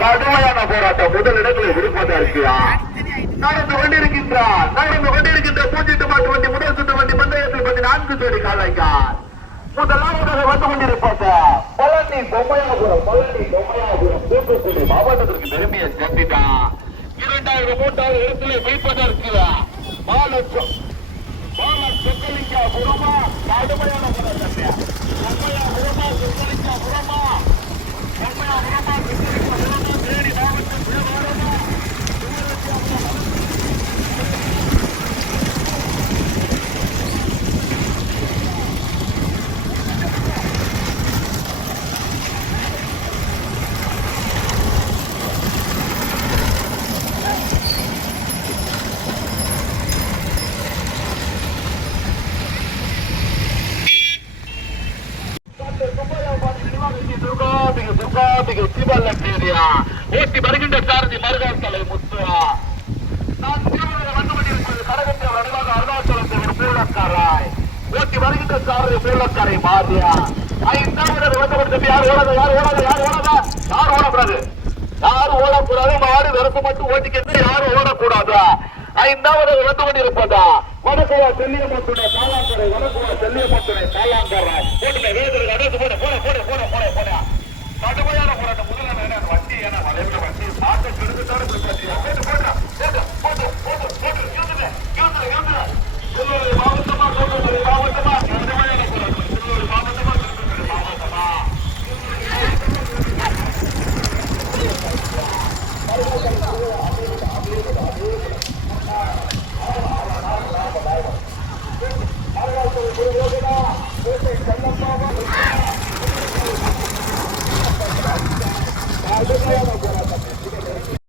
கடுமையான போராட்டம் முதல் இடங்களை விடுப்பதற்கு நடந்து கொண்டிருக்கின்ற பூஜ்ஜிட்டு மாட்டு வண்டி முதல் சுற்று வண்டி பந்தயத்தில் 14 ஜோடி காலைக்கார் முதலாவதாக வந்து கொண்டிருப்பத பழனி பொம்மையாபுரம் தூத்துக்குடி மாவட்டத்திற்கு பெருமையை சேர்த்துட்டா 2000 மூன்றாவது இடத்திலே வைப்பதற்கு சொக்கலிங்கா புறமா கடுமையான போராட்டம் பொம்மையாபுரமா சொக்கலிங்கா தேனி மாவட்டம் வியாபாரமா ஓட்டி வருகின்ற சாரதி மருகால் தலை முத்துவா அருணாச்சலராய் ஓட்டி வருகின்ற சாரதி பூலக்காரை மாறியா 5வது யார் ஓடக்கூடாது மாடு விரசு மட்டும் ஓட்டிக்கிறது யாரும் ஓடக்கூடாது 5வது வந்து கொண்டிருப்பதா வடக்குவா செல்லியம்மத்துடைய காலாங்கரை போட்டுமே வேதனை அடைத்து போட கடுமையான போராட்டம் முதல்ல வண்டி ஏன்னா வளைவுல வண்டி சாட்டை கெடுத்துட்டாரு மாவட்டமா கடுமையான போராட்டம் மாவட்டமா கடுமையான போராட்டம்